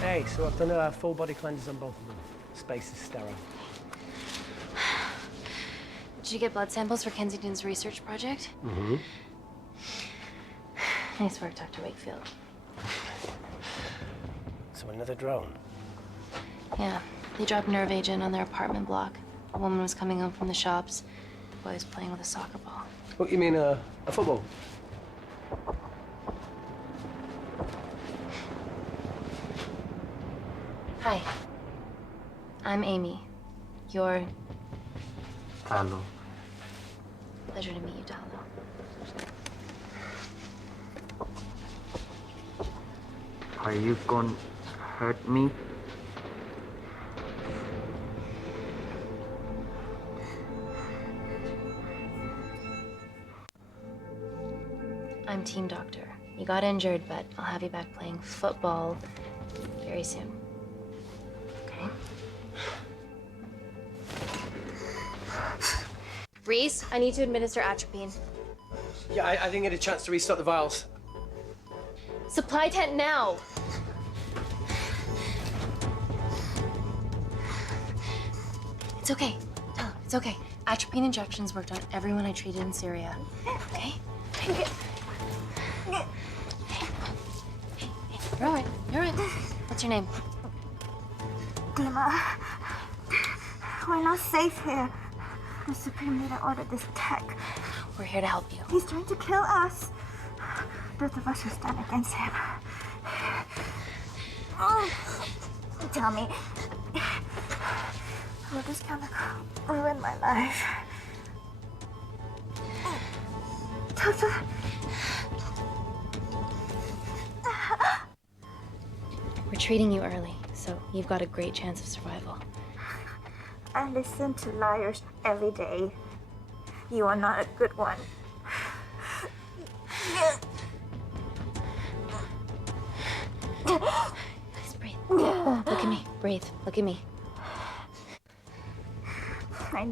Hey, so I've done a full body cleanse on both of them. Space is sterile. Did you get blood samples for Kensington's research project? Mm-hmm. Nice work, Dr. Wakefield. So another drone? Yeah, they dropped nerve agent on their apartment block. A woman was coming home from the shops. The boy was playing with a soccer ball. What, you mean a football? Hi. I'm Amy. You're... Hello. Pleasure to meet you, Talo. Are you gonna hurt me? I'm team doctor. You got injured, but I'll have you back playing football very soon. Okay? Reese, I need to administer atropine. Yeah, I didn't get a chance to restock the vials. Supply tent now! It's okay. Tell him, it's okay. Atropine injections worked on everyone I treated in Syria. Okay? Hey, you're all right. You're all right. What's your name? Dima, we're not safe here. The Supreme Leader ordered this tech. We're here to help you. He's trying to kill us. Both of us will stand against him. Oh, tell me, will this chemical ruin my life? Doctor. We're treating you early, so you've got a great chance of survival. I listen to liars every day. You are not a good one. Please breathe. Look at me. Breathe. Look at me. I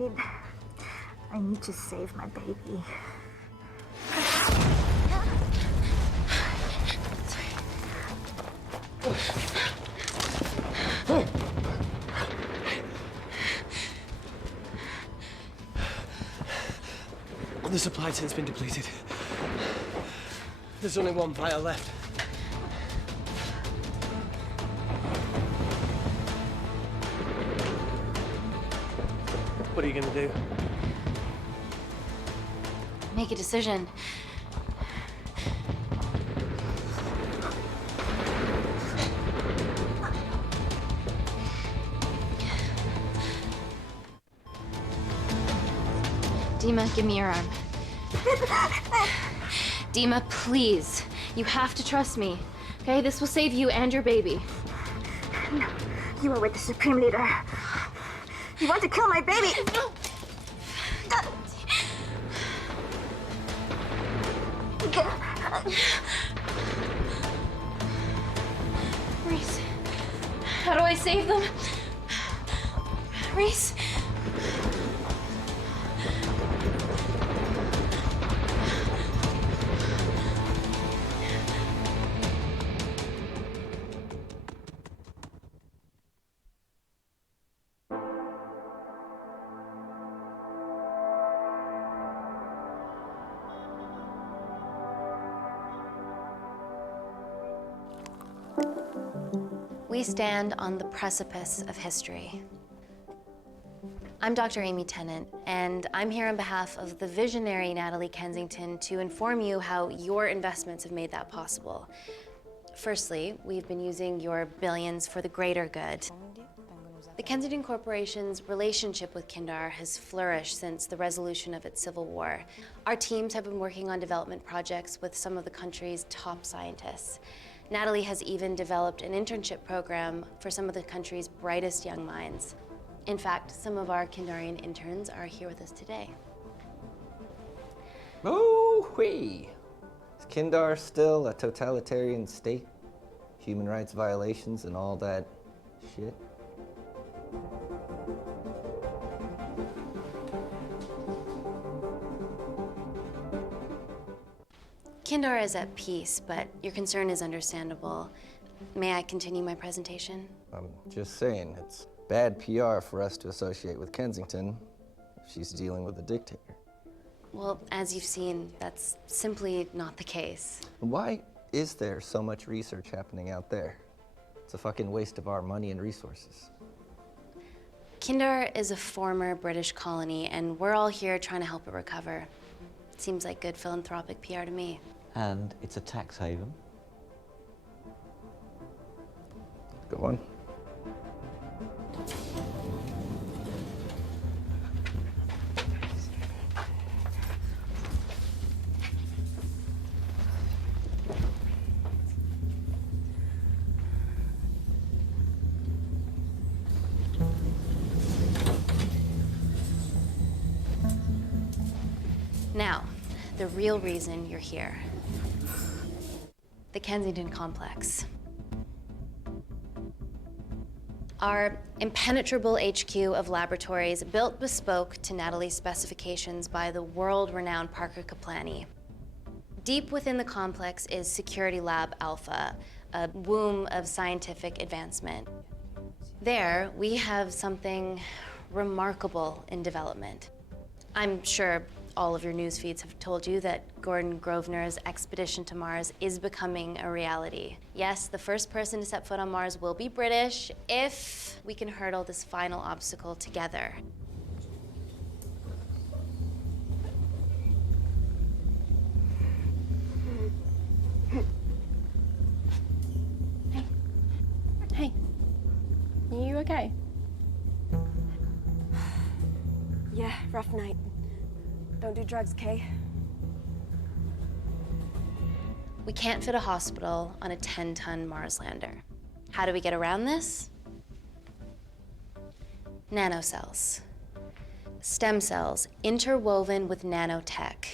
need to save my baby. The supply tent's been depleted. There's only one vial left. What are you gonna do? Make a decision. Dima, give me your arm. Dima, please. You have to trust me. Okay? This will save you and your baby. No, you are with the Supreme Leader. You want to kill my baby? No. Reese, how do I save them? Reese? We stand on the precipice of history. I'm Dr. Amy Tennant, and I'm here on behalf of the visionary Natalie Kensington to inform you how your investments have made that possible. Firstly, we've been using your billions for the greater good. The Kensington Corporation's relationship with Kindar has flourished since the resolution of its civil war. Our teams have been working on development projects with some of the country's top scientists. Natalie has even developed an internship program for some of the country's brightest young minds. In fact, some of our Kindarian interns are here with us today. Oh-wee! Is Kindar still a totalitarian state? Human rights violations and all that shit? Kindar is at peace, but your concern is understandable. May I continue my presentation? I'm just saying, it's bad PR for us to associate with Kensington if she's dealing with a dictator. Well, as you've seen, that's simply not the case. Why is there so much research happening out there? It's a fucking waste of our money and resources. Kindar is a former British colony, and we're all here trying to help it recover. Seems like good philanthropic PR to me. And it's a tax haven. Go on. Now, the real reason you're here. The Kensington Complex. Our impenetrable HQ of laboratories built bespoke to Natalie's specifications by the world-renowned Parker Kaplany. Deep within the complex is Security Lab Alpha, a womb of scientific advancement. There, we have something remarkable in development. I'm sure all of your news feeds have told you that Gordon Grosvenor's expedition to Mars is becoming a reality. Yes, the first person to set foot on Mars will be British if we can hurdle this final obstacle together. Hey. Are you okay? Yeah, rough night. Don't do drugs, Kay. We can't fit a hospital on a 10-ton Mars lander. How do we get around this? Nanocells. Stem cells interwoven with nanotech.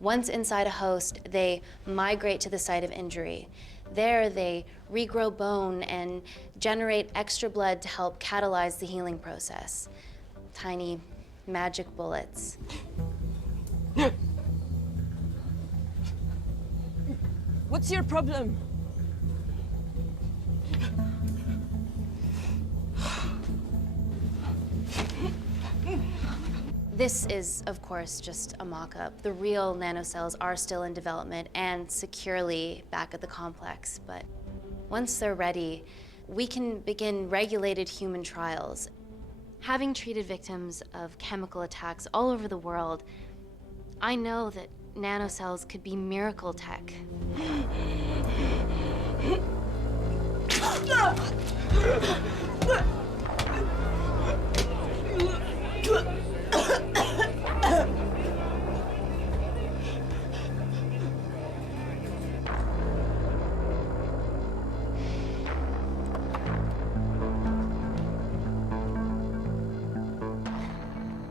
Once inside a host, they migrate to the site of injury. There, they regrow bone and generate extra blood to help catalyze the healing process. Tiny magic bullets. What's your problem? This is, of course, just a mock-up. The real nanocells are still in development and securely back at the complex, but once they're ready, we can begin regulated human trials. Having treated victims of chemical attacks all over the world, I know that nanocells could be miracle tech.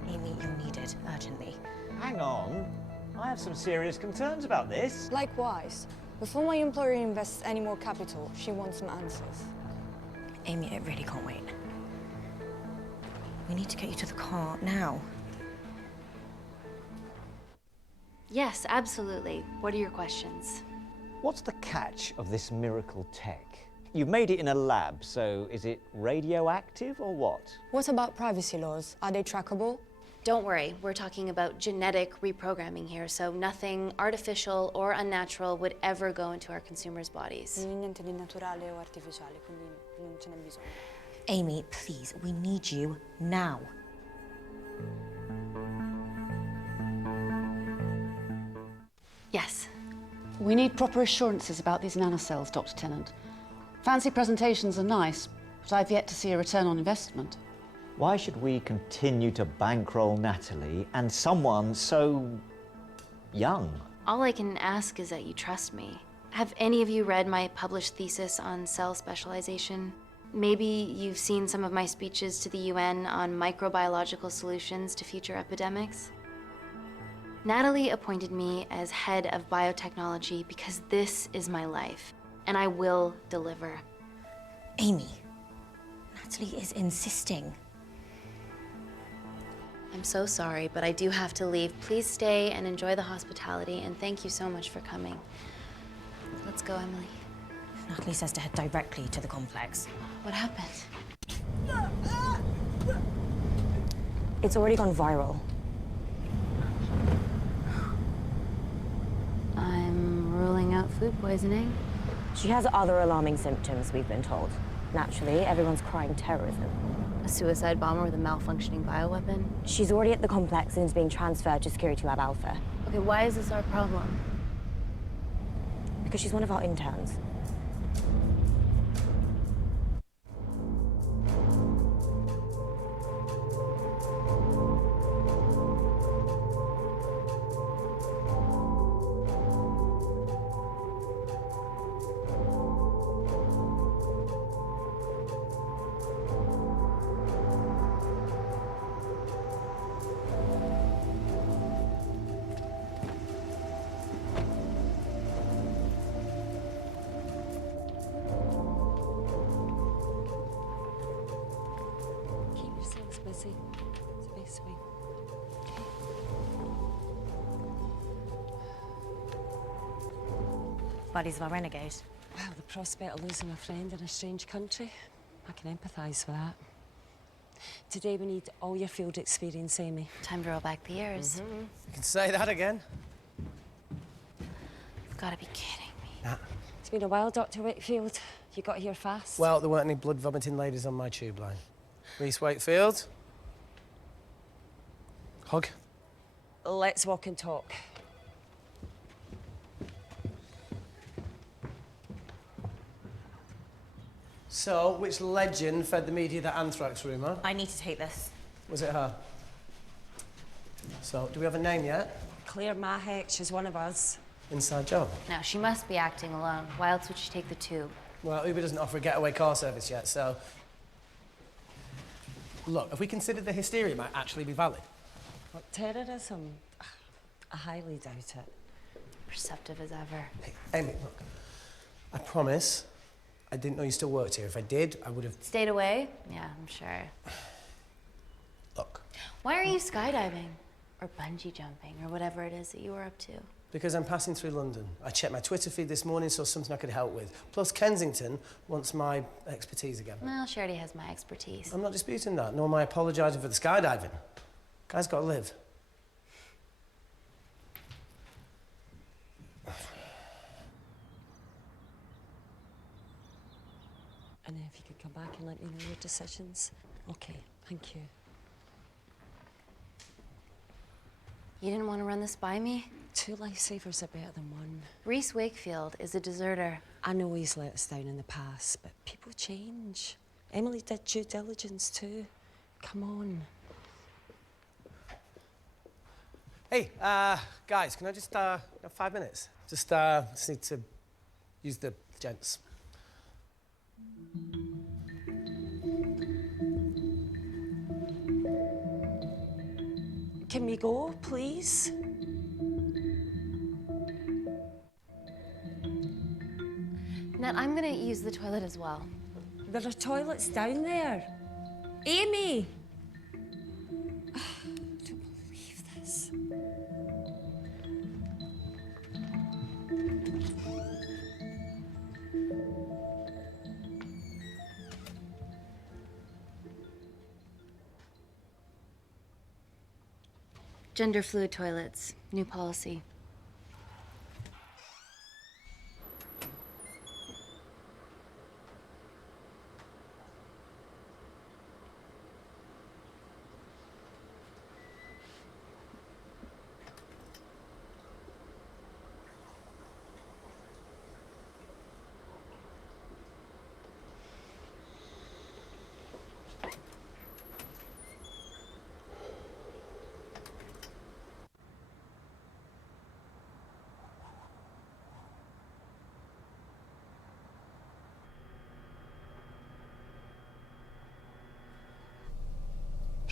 Amy, you need it urgently. Hang on. I have some serious concerns about this. Likewise. Before my employer invests any more capital, she wants some answers. Amy, it really can't wait. We need to get you to the car now. Yes, absolutely. What are your questions? What's the catch of this miracle tech? You've made it in a lab, so is it radioactive or what? What about privacy laws? Are they trackable? Don't worry, we're talking about genetic reprogramming here, so nothing artificial or unnatural would ever go into our consumers' bodies. Niente di naturale o artificiale, quindi non ce n'è bisogno. Amy, please, we need you now. Yes. We need proper assurances about these nanocells, Dr. Tennant. Fancy presentations are nice, but I've yet to see a return on investment. Why should we continue to bankroll Natalie and someone so young? All I can ask is that you trust me. Have any of you read my published thesis on cell specialization? Maybe you've seen some of my speeches to the UN on microbiological solutions to future epidemics? Natalie appointed me as head of biotechnology because this is my life, and I will deliver. Amy, Natalie is insisting. I'm so sorry, but I do have to leave. Please stay and enjoy the hospitality, and thank you so much for coming. Let's go, Emily. Natalie says to head directly to the complex. What happened? It's already gone viral. I'm ruling out food poisoning. She has other alarming symptoms, we've been told. Naturally, everyone's crying terrorism. A suicide bomber with a malfunctioning bioweapon? She's already at the complex and is being transferred to Security Lab Alpha. Okay, why is this our problem? Because she's one of our interns. Buddies of our renegade. Well, the prospect of losing a friend in a strange country, I can empathise with that. Today we need all your field experience, Amy. Time to roll back the years. You can say that again. You've got to be kidding me. Nah. It's been a while, Dr. Wakefield. You got here fast. Well, there weren't any blood-vomiting ladies on my tube line. Reese Wakefield. Hug. Let's walk and talk. So, which legend fed the media that anthrax rumour? I need to take this. Was it her? So, do we have a name yet? Claire Mahek, she's one of us. Inside job. Now, she must be acting alone. Why else would she take the tube? Well, Uber doesn't offer a getaway car service yet, so... Look, if we consider the hysteria might actually be valid. What, terrorism? I highly doubt it. Perceptive as ever. Hey, Amy, look. I promise I didn't know you still worked here. If I did, I would have... Stayed away? Yeah, I'm sure. Look. Why are you skydiving? Or bungee jumping, or whatever it is that you were up to? Because I'm passing through London. I checked my Twitter feed this morning, saw something I could help with. Plus, Kensington wants my expertise again. Well, she already has my expertise. I'm not disputing that, nor am I apologising for the skydiving. Guy's got to live. And if you could come back and let me know your decisions. Okay, thank you. You didn't want to run this by me? 2 lifesavers are better than 1. Reese Wakefield is a deserter. I know he's let us down in the past, but people change. Emily did due diligence too. Come on. Hey, guys, can I just, have 5 minutes? Just need to use the gents. Can we go, please? Nat, I'm gonna use the toilet as well. There are toilets down there. Amy! I don't believe this. Gender fluid toilets, new policy.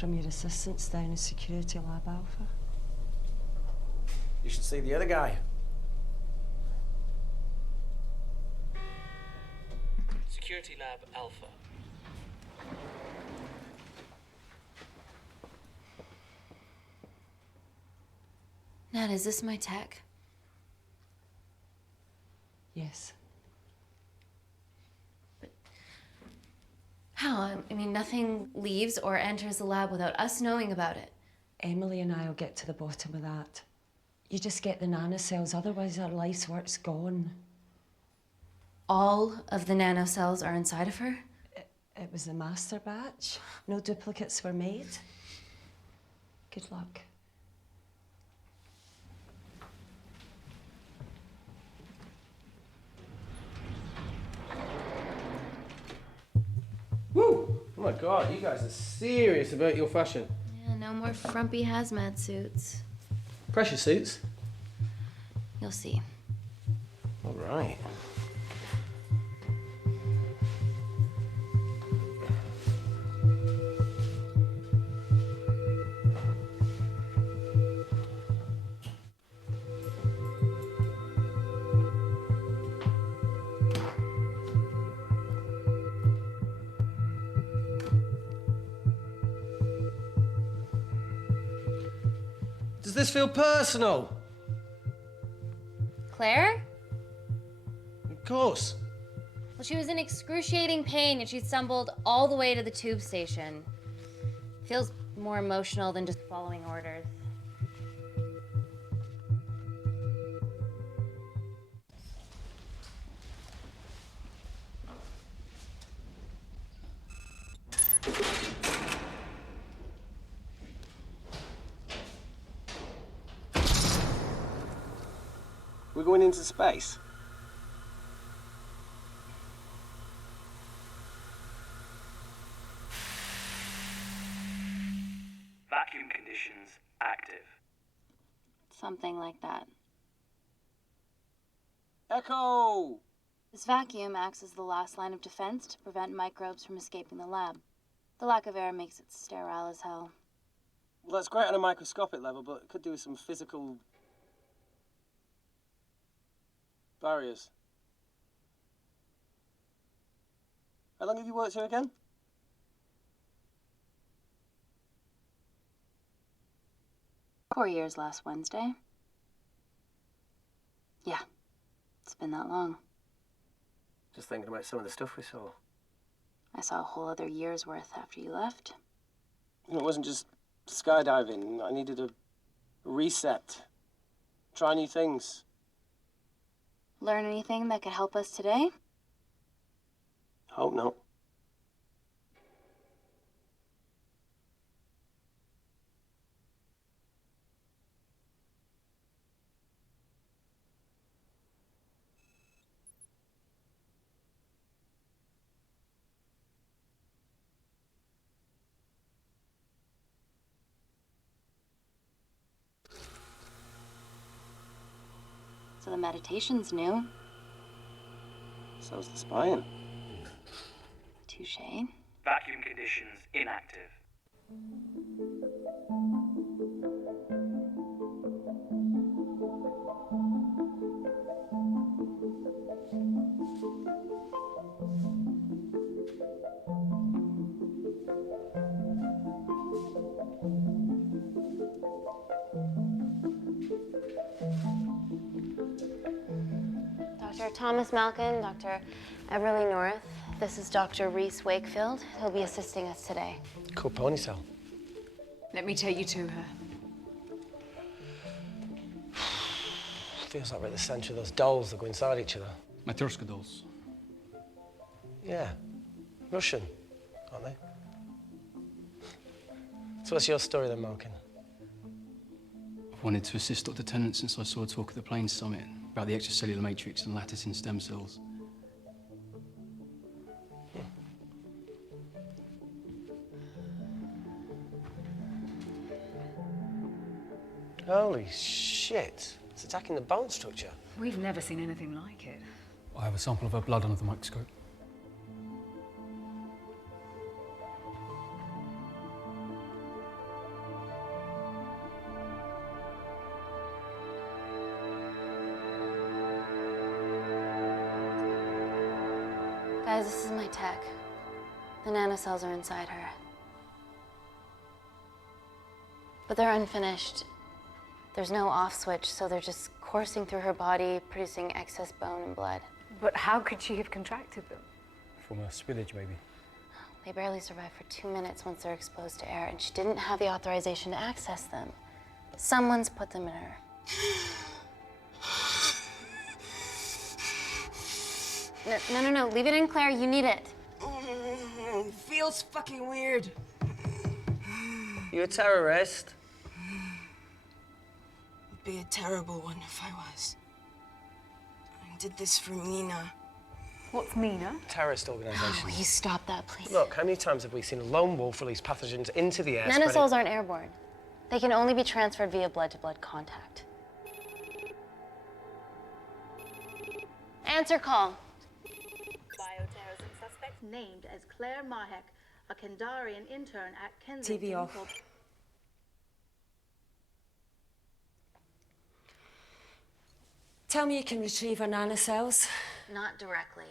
from your assistants down in Security Lab Alpha. You should see the other guy. Security Lab Alpha. Nat, is this my tech? Yes. How? I mean, nothing leaves or enters the lab without us knowing about it. Emily and I will get to the bottom of that. You just get the nanocells, otherwise our life's work's gone. All of the nanocells are inside of her? It was a master batch. No duplicates were made. Good luck. Woo! Oh my God, you guys are serious about your fashion. Yeah, no more frumpy hazmat suits. Pressure suits? You'll see. All right. Does this feel personal? Claire? Of course. Well, she was in excruciating pain and she stumbled all the way to the tube station. Feels more emotional than just following orders. We're going into space. Vacuum conditions active. Something like that. Echo! This vacuum acts as the last line of defense to prevent microbes from escaping the lab. The lack of air makes it sterile as hell. Well, that's great on a microscopic level, but it could do with some physical barriers. How long have you worked here again? "4 years last Wednesday." Yeah, it's been that long. Just thinking about some of the stuff we saw. I saw a whole other year's worth after you left. It wasn't just skydiving. I needed a reset. Try new things. Learn anything that could help us today? Hope not. So the meditation's new. So's the spying. Touché. Vacuum conditions inactive. Dr. Thomas Malkin, Dr. Everly North. This is Dr. Reese Wakefield. He'll be assisting us today. Cool ponytail. Let me take you to her. Feels like we're at the centre of those dolls that go inside each other. Matryoshka dolls. Yeah. Russian, aren't they? So what's your story then, Malkin? I've wanted to assist Dr. Tennant since I saw a talk at the Plains Summit about the extracellular matrix and lattice in stem cells. Holy shit. It's attacking the bone structure. We've never seen anything like it. I have a sample of her blood under the microscope. Guys, this is my tech. The nanocells are inside her. But they're unfinished. There's no off switch, so they're just coursing through her body, producing excess bone and blood. But how could she have contracted them? From a spillage, maybe. They barely survive for 2 minutes once they're exposed to air, and she didn't have the authorization to access them. Someone's put them in her. No, leave it in, Claire, you need it. Feels fucking weird. You a terrorist? It'd be a terrible one if I was. I did this for Mina. What's Mina? Terrorist organisation. Oh, will you stop that, please? Look, how many times have we seen a lone wolf release pathogens into the air? Nanocells aren't airborne. They can only be transferred via blood-to-blood contact. Answer call. Bioterrorism suspect named as Claire Mahek, a Kendarian intern at Kensington. TV off. Tell me you can retrieve her nanocells. Not directly.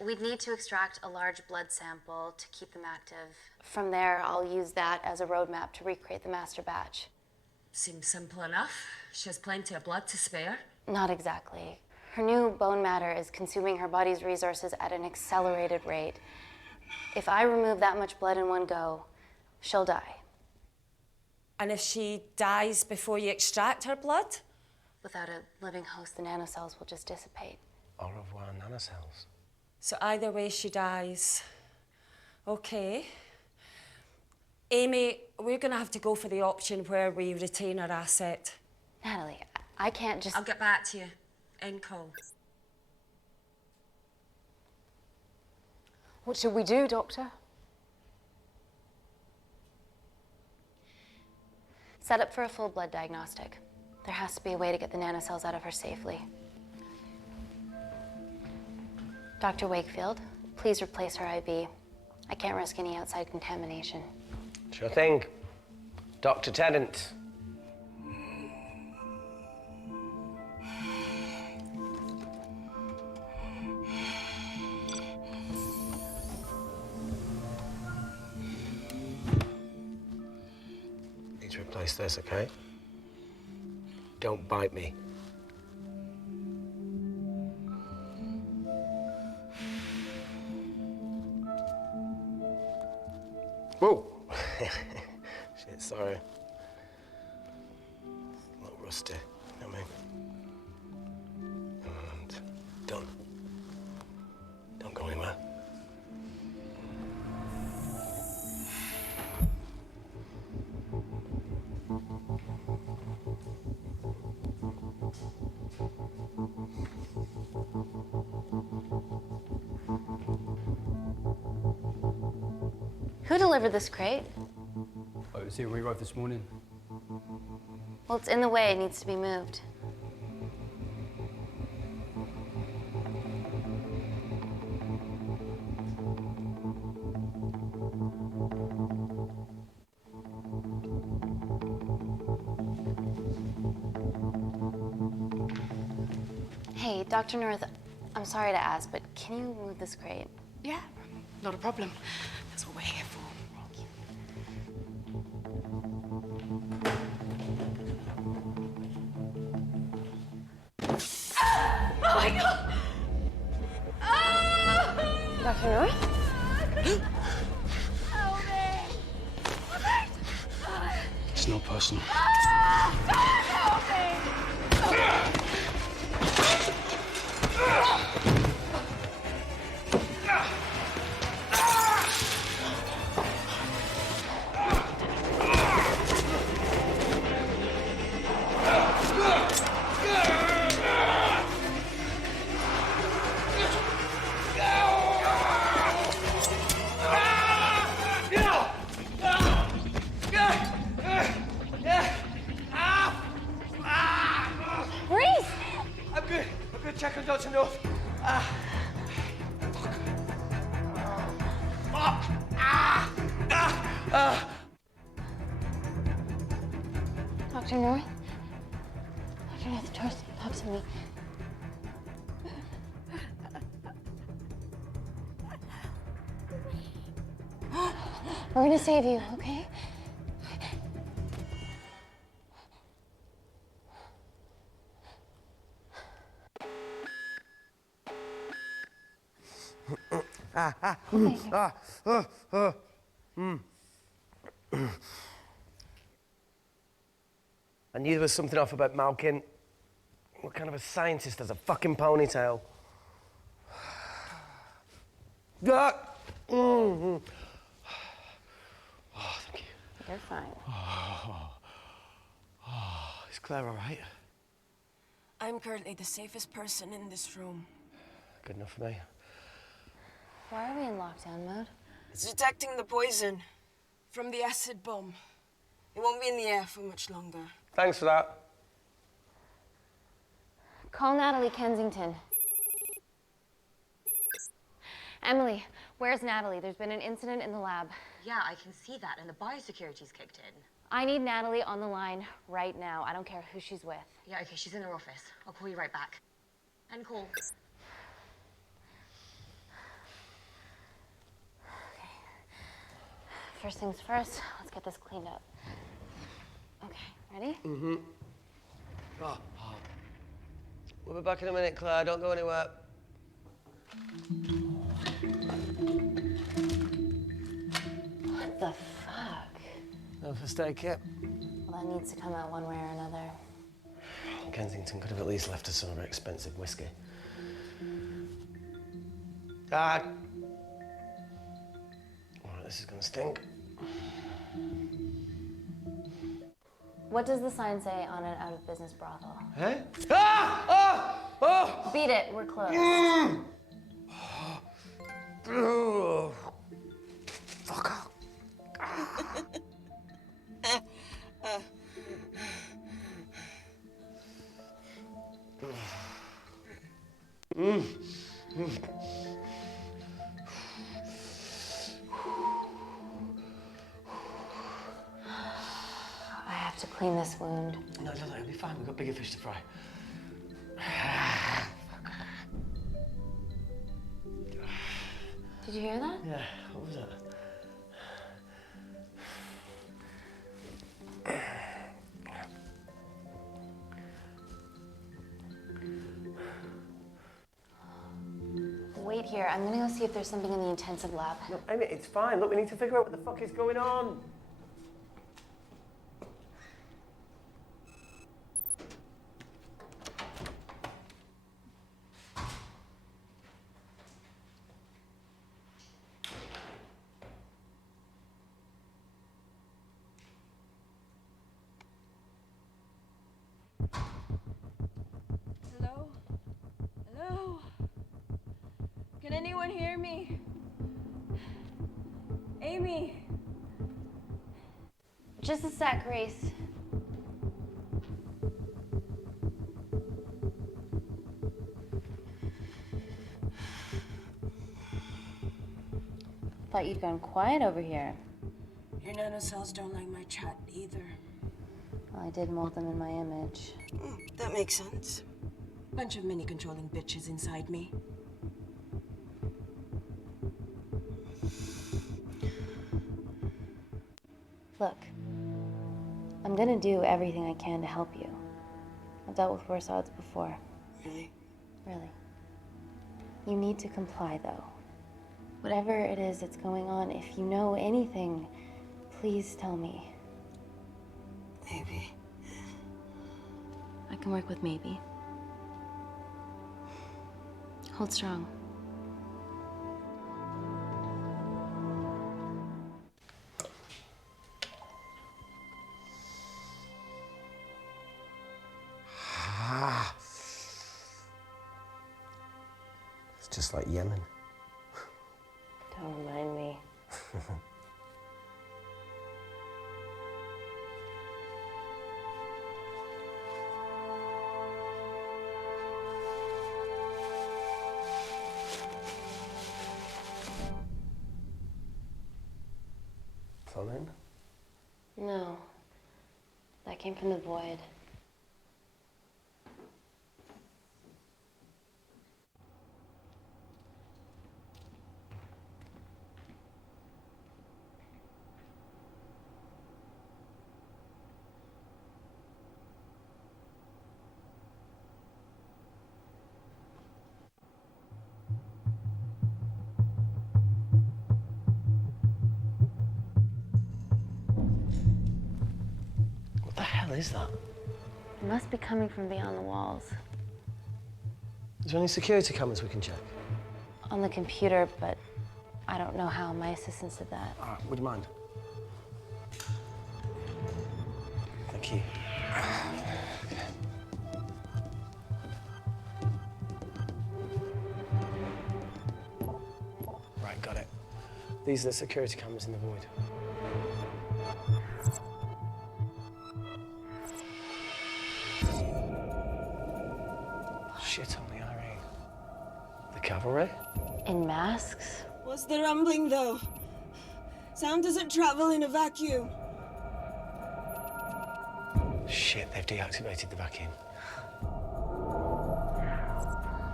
We'd need to extract a large blood sample to keep them active. From there, I'll use that as a roadmap to recreate the master batch. Seems simple enough. She has plenty of blood to spare. Not exactly. Her new bone matter is consuming her body's resources at an accelerated rate. If I remove that much blood in one go, she'll die. And if she dies before you extract her blood? Without a living host, the nanocells will just dissipate. Au revoir, nanocells. So either way she dies. Okay. Amy, we're gonna have to go for the option where we retain our asset. Natalie, I can't just... I'll get back to you. End call. What should we do, Doctor? Set up for a full blood diagnostic. There has to be a way to get the nanocells out of her safely. Dr. Wakefield, please replace her IV. I can't risk any outside contamination. Sure thing. Dr. Tennant. Need to replace this, okay? Don't bite me. Whoa! Shit, sorry. A little rusty, you know what I mean? And don't go anywhere. Who delivered this crate? Oh, it was here we arrived this morning. Well, it's in the way. It needs to be moved. Hey, Dr. North, I'm sorry to ask, but can you move this crate? Yeah, not a problem. That's what we're here for. Oh my God! Dr. North? Help me! It's not personal. Help me! Reese! I'm good. Check on Dr. North. Dr. North? Dr. North, the door's opposite me. We're gonna save you, okay? I knew there was something off about Malkin. What kind of a scientist has a fucking ponytail? Ah! Oh, thank you. You're fine. Is Claire all right? I'm currently the safest person in this room. Good enough for me. Why are we in lockdown mode? It's detecting the poison from the acid bomb. It won't be in the air for much longer. Thanks for that. Call Natalie Kensington. Emily, where's Natalie? There's been an incident in the lab. Yeah, I can see that, and the biosecurity's kicked in. I need Natalie on the line right now. I don't care who she's with. Yeah, okay, she's in her office. I'll call you right back. End call. Okay. First things first, let's get this cleaned up. Okay, ready? Mm-hmm. We'll be back in a minute, Claire. Don't go anywhere. What the fuck? No first aid kit. Well, that needs to come out one way or another. Kensington could have at least left us some of her expensive whiskey. Ah! All right, this is gonna stink. What does the sign say on an out-of-business brothel? Huh? Ah! Ah! Oh! Beat it, we're closed. Oh. Fuck off. I have to clean this wound. No, it'll be fine. We've got bigger fish to fry. Did you hear that? Yeah, what was that? Wait here. I'm gonna go see if there's something in the intensive lab. No, Amy, it's fine. Look, we need to figure out what the fuck is going on. Hello? Hello? Can anyone hear me? Amy? Just a sec, Grace. Thought you'd gone quiet over here. Your nanocells don't like my chat either. Well, I did mold them in my image. That makes sense. Bunch of mini-controlling bitches inside me. Look, I'm gonna do everything I can to help you. I've dealt with worse odds before. Really? Really. You need to comply, though. Whatever it is that's going on, if you know anything, please tell me. Maybe. I can work with maybe. Hold strong. It's just like Yemen. Don't remind me. Plumbing? No. That came from the void. hell is that? It must be coming from beyond the walls. Is there any security cameras we can check? On the computer, but I don't know how. My assistants did that. All right, would you mind? Thank you. Right, got it. These are the security cameras in the void. Shit on the IRA. The cavalry? In masks? What's the rumbling, though? Sound doesn't travel in a vacuum. Shit, they've deactivated the vacuum.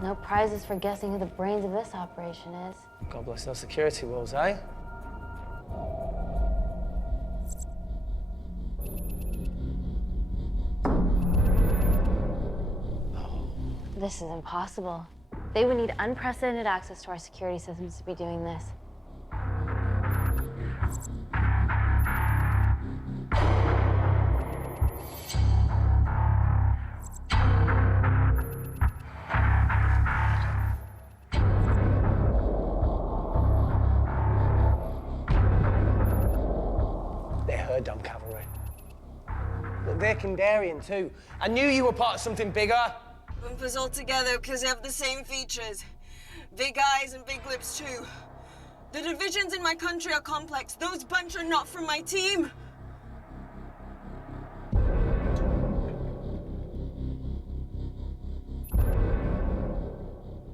No prizes for guessing who the brains of this operation is. God bless those security walls, eh? This is impossible. They would need unprecedented access to our security systems to be doing this. They're her damn cavalry. Look, they're Kandarian too. I knew you were part of something bigger. Bumpers all together because they have the same features. Big eyes and big lips, too. The divisions in my country are complex. Those bunch are not from my team.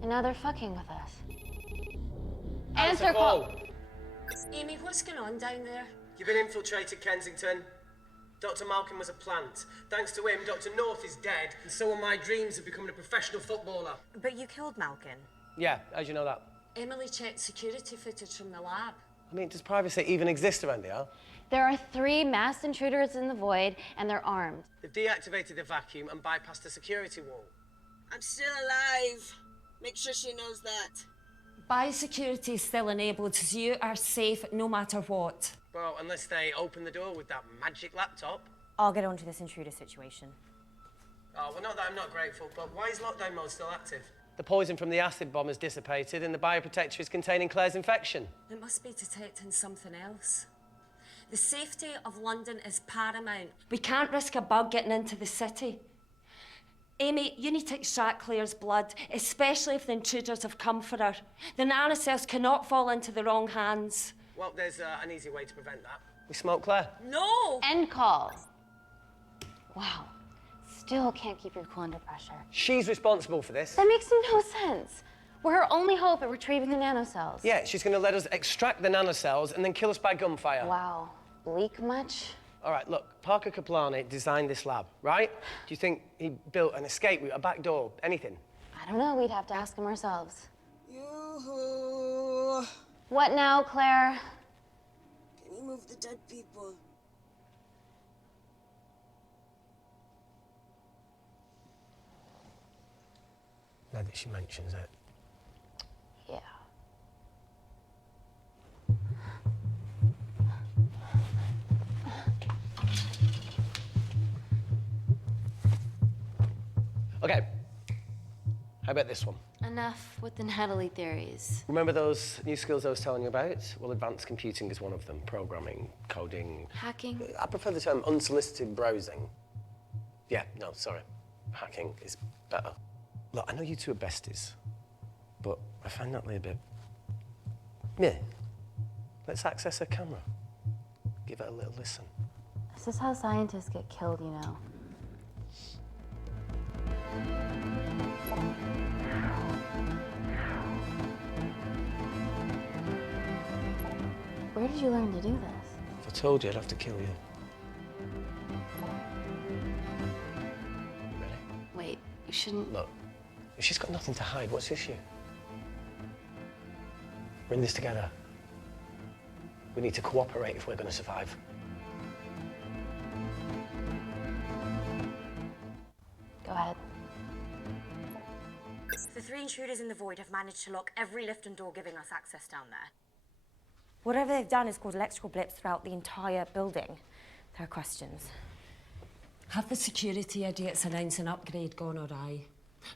And now they're fucking with us. Answer call. Amy, what's going on down there? You've been infiltrated, Kensington. Dr. Malcolm was a plant. Thanks to him, Dr. North is dead, and so are my dreams of becoming a professional footballer. But you killed Malcolm. Yeah, how'd you know that? Emily checked security footage from the lab. I mean, does privacy even exist around here? There are 3 masked intruders in the void, and they're armed. They've deactivated the vacuum and bypassed the security wall. I'm still alive. Make sure she knows that. Biosecurity is still enabled, so you are safe no matter what. Well, unless they open the door with that magic laptop. I'll get onto this intruder situation. Oh, well, not that I'm not grateful, but why is lockdown mode still active? The poison from the acid bomb has dissipated and the bioprotector is containing Claire's infection. It must be detecting something else. The safety of London is paramount. We can't risk a bug getting into the city. Amy, you need to extract Claire's blood, especially if the intruders have come for her. The nanocells cannot fall into the wrong hands. Well, there's an easy way to prevent that. We smoke Claire. No! End call. Wow. Still can't keep your cool under pressure. She's responsible for this. That makes no sense. We're her only hope at retrieving the nanocells. Yeah, she's going to let us extract the nanocells and then kill us by gunfire. Wow. Bleak much? All right, look, Parker Kaplani designed this lab, right? Do you think he built an escape route, a back door, anything? I don't know. We'd have to ask him ourselves. Yoo-hoo. What now, Claire? Can you move the dead people? Now that she mentions it. Yeah. Okay. How about this one? Enough with the Natalie theories. Remember those new skills I was telling you about? Well, advanced computing is one of them. Programming, coding. Hacking? I prefer the term unsolicited browsing. Yeah, no, sorry. Hacking is better. Look, I know you two are besties, but I find Natalie a bit... Yeah. Let's access her camera. Give it a little listen. This is how scientists get killed, you know. Where did you learn to do this? If I told you, I'd have to kill you. Ready? Wait, you shouldn't... Look, if she's got nothing to hide, what's the issue? We're in this together. We need to cooperate if we're going to survive. Go ahead. The 3 intruders in the void have managed to lock every lift and door giving us access down there. Whatever they've done has caused electrical blips throughout the entire building. There are questions. Have the security idiots announce an upgrade gone awry?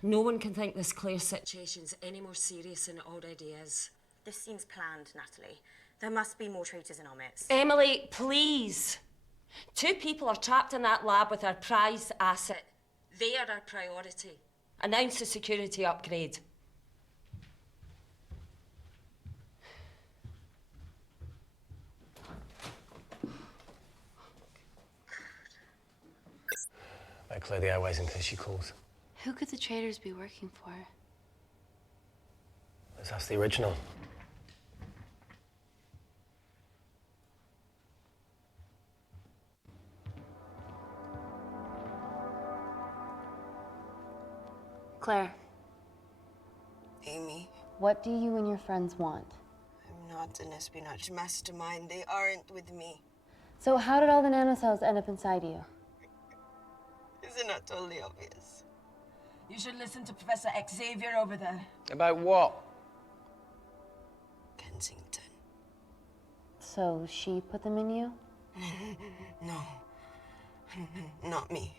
No one can think this Claire situation's any more serious than it already is. This seems planned, Natalie. There must be more traitors in our midst. Emily, please. 2 people are trapped in that lab with our prized asset. They are our priority. Announce the security upgrade. Better clear the airways in case she calls. Who could the traitors be working for? Let's ask the original. Claire, Amy, what do you and your friends want? I'm not an espionage mastermind. They aren't with me. So how did all the nanocells end up inside you? Is it not totally obvious? You should listen to Professor Xavier over there. About what? Kensington. So she put them in you? No. Not me.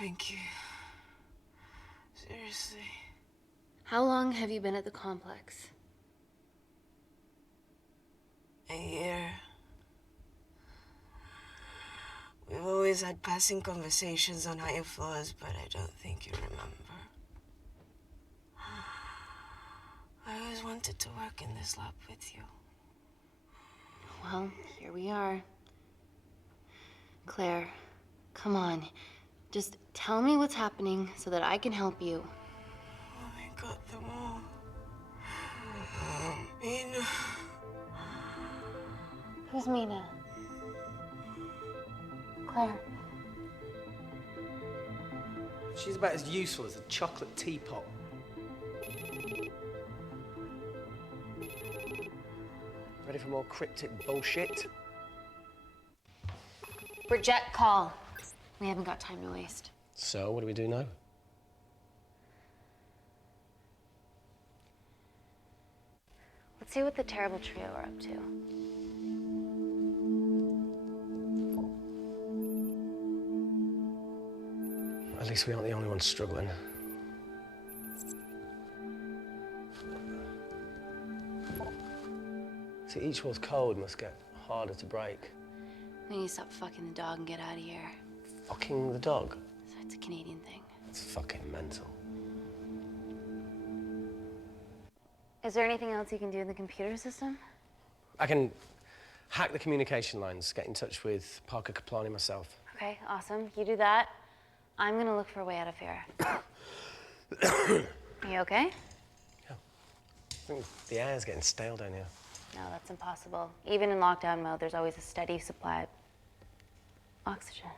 Thank you. Seriously. How long have you been at the complex? A year. We've always had passing conversations on higher floors, but I don't think you remember. I always wanted to work in this lab with you. Well, here we are. Claire, come on. Just tell me what's happening so that I can help you. I got them all. Mina. Who's Mina? Claire. She's about as useful as a chocolate teapot. Ready for more cryptic bullshit? Reject call. We haven't got time to waste. So, what do we do now? Let's see what the terrible trio are up to. At least we aren't the only ones struggling. See, each wall's code must get harder to break. We need to stop fucking the dog and get out of here. Fucking the dog? So it's a Canadian thing. It's fucking mental. Is there anything else you can do in the computer system? I can hack the communication lines, get in touch with Parker Kaplani myself. Okay, awesome. You do that. I'm gonna look for a way out of here. You okay? I think the air's getting stale down here. No, that's impossible. Even in lockdown mode, there's always a steady supply of oxygen.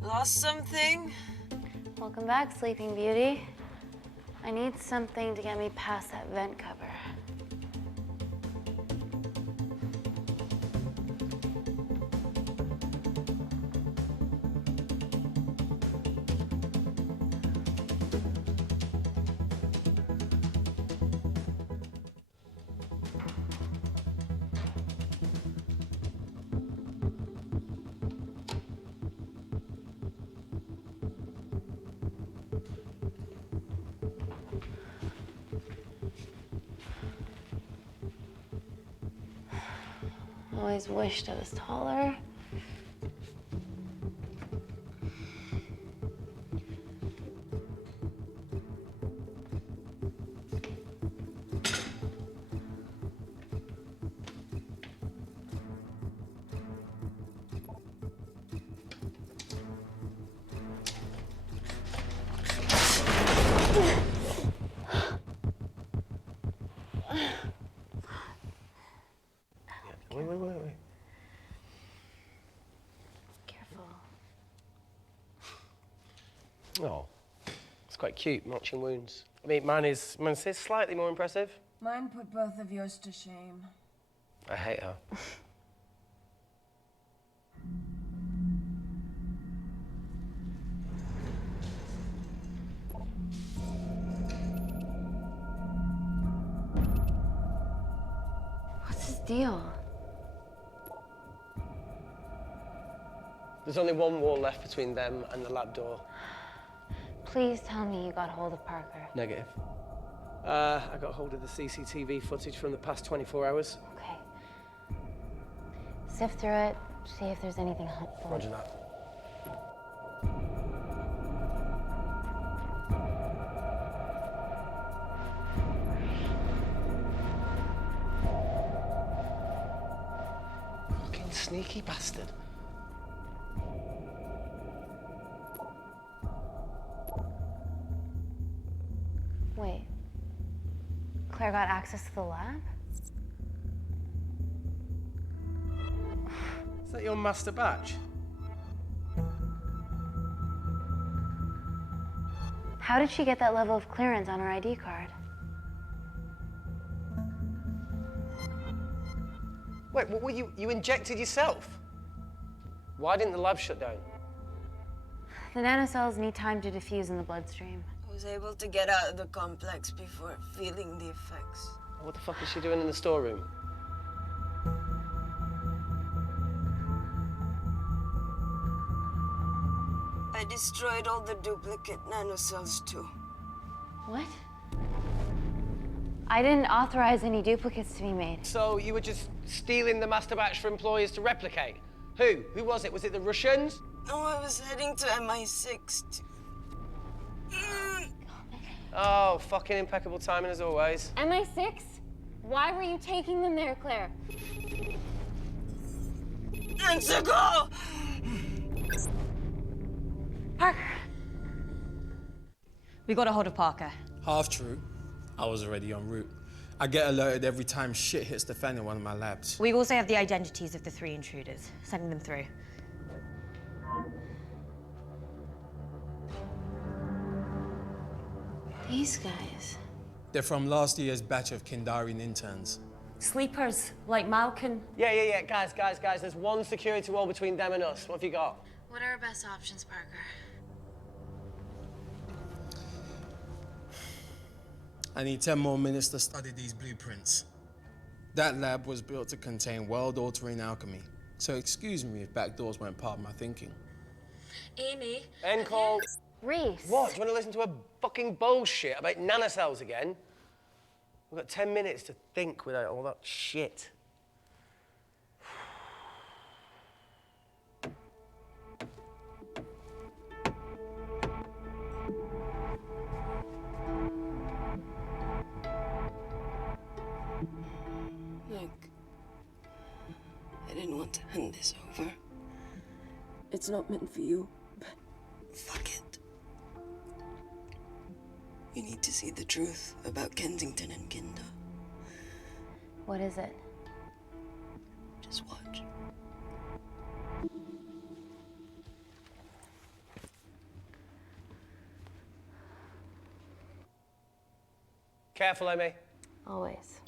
Lost something? Welcome back, Sleeping Beauty. I need something to get me past that vent cover. Always wished I was taller. Oh, it's quite cute, matching wounds. I mean, mine's slightly more impressive. Mine put both of yours to shame. I hate her. What's his deal? There's only one wall left between them and the lab door. Please tell me you got hold of Parker. Negative. I got hold of the CCTV footage from the past 24 hours. Okay. Sift through it, see if there's anything helpful. Roger that. Fucking sneaky bastard. Wait. Claire got access to the lab? Is that your master batch? How did she get that level of clearance on her ID card? Wait, what were you injected yourself? Why didn't the lab shut down? The nanocells need time to diffuse in the bloodstream. I was able to get out of the complex before feeling the effects. What the fuck is she doing in the storeroom? I destroyed all the duplicate nanocells too. What? I didn't authorize any duplicates to be made. So you were just stealing the master batch for employers to replicate? Who? Who was it? Was it the Russians? No, I was heading to MI6 Oh, fucking impeccable timing as always. MI6? Why were you taking them there, Claire? Let's go! Parker. We got a hold of Parker. Half true. I was already en route. I get alerted every time shit hits the fan in one of my labs. We also have the identities of the 3 intruders. Sending them through. These guys. They're from last year's batch of Kindarian interns. Sleepers, like Malkin. Yeah. Guys. There's one security wall between them and us. What have you got? What are our best options, Parker? I need 10 more minutes to study these blueprints. That lab was built to contain world-altering alchemy. So excuse me if back doors weren't part of my thinking. Amy. End call. Reese. What? Do you want to listen to a fucking bullshit about nanocells again? We've got 10 minutes to think without all that shit. Look, I didn't want to hand this over. It's not meant for you, but fuck it. You need to see the truth about Kensington and Kinder. What is it? Just watch. Careful, Amy. Always.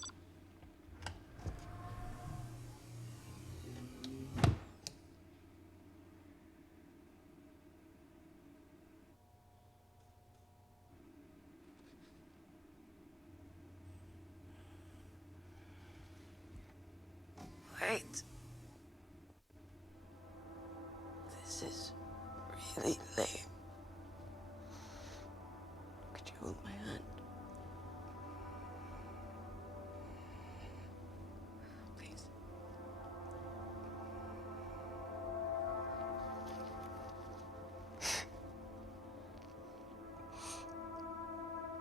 Wait. This is really lame. Could you hold my hand? Please.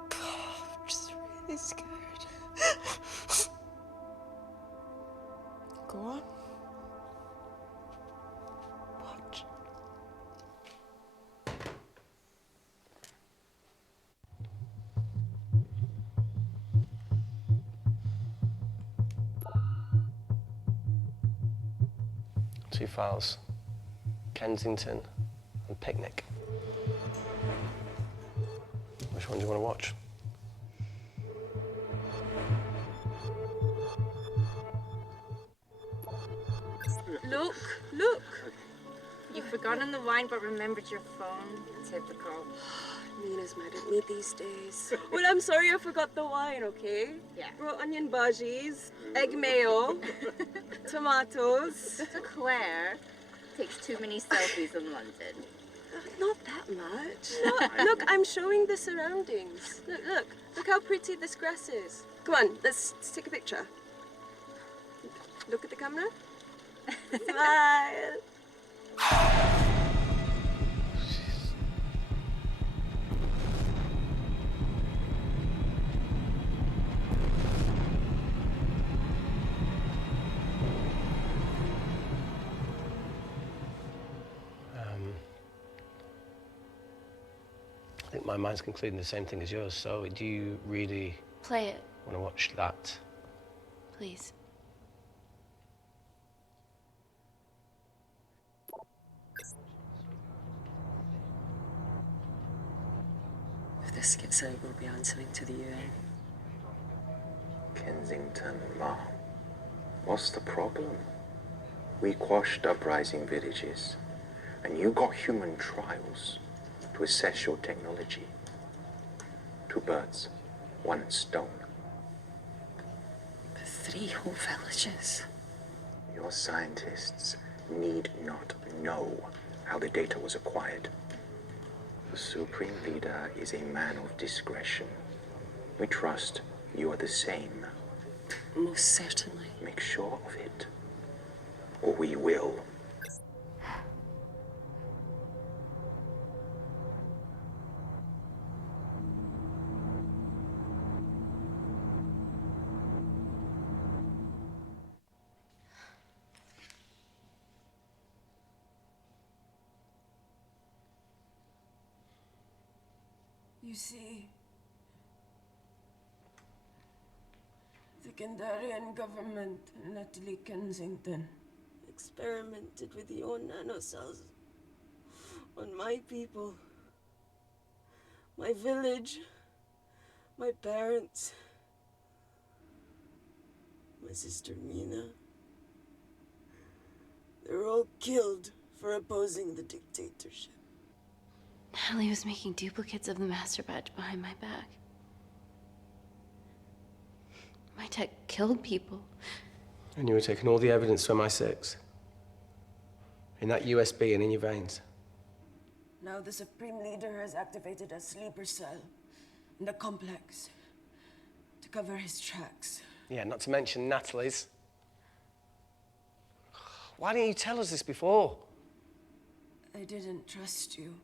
God, I'm just really scared. Go on. Watch. Two files. Kensington and Picnic. Which one do you want to watch? Look, look. You've forgotten the wine but remembered your phone. Typical. Nina's mad at me these days. Well, I'm sorry I forgot the wine, okay? Yeah. Raw onion bhajis, egg mayo, tomatoes. Claire takes too many selfies in London. Not that much. Look, I'm showing the surroundings. Look how pretty this grass is. Come on, let's take a picture. Look at the camera. Smile. I think my mind's concluding the same thing as yours, so do you really Play it, want to watch that? please. If this gets out, we'll be answering to the UN. Kensington, Ma. What's the problem? We quashed uprising villages, and you got human trials to assess your technology. 2 birds, 1 stone. But 3 whole villages. Your scientists need not know how the data was acquired. The Supreme Leader is a man of discretion. We trust you are the same. Most certainly. Make sure of it, or we will. You see, the Kandarian government and Natalie Kensington Experimented with your nanocells on my people, my village, my parents, my sister Mina. They were all killed for opposing the dictatorship. Natalie was making duplicates of the master badge behind my back. My tech killed people. And you were taking all the evidence from MI6? In that USB and in your veins? Now the Supreme Leader has activated a sleeper cell in the complex to cover his tracks. Yeah, not to mention Natalie's. Why didn't you tell us this before? I didn't trust you.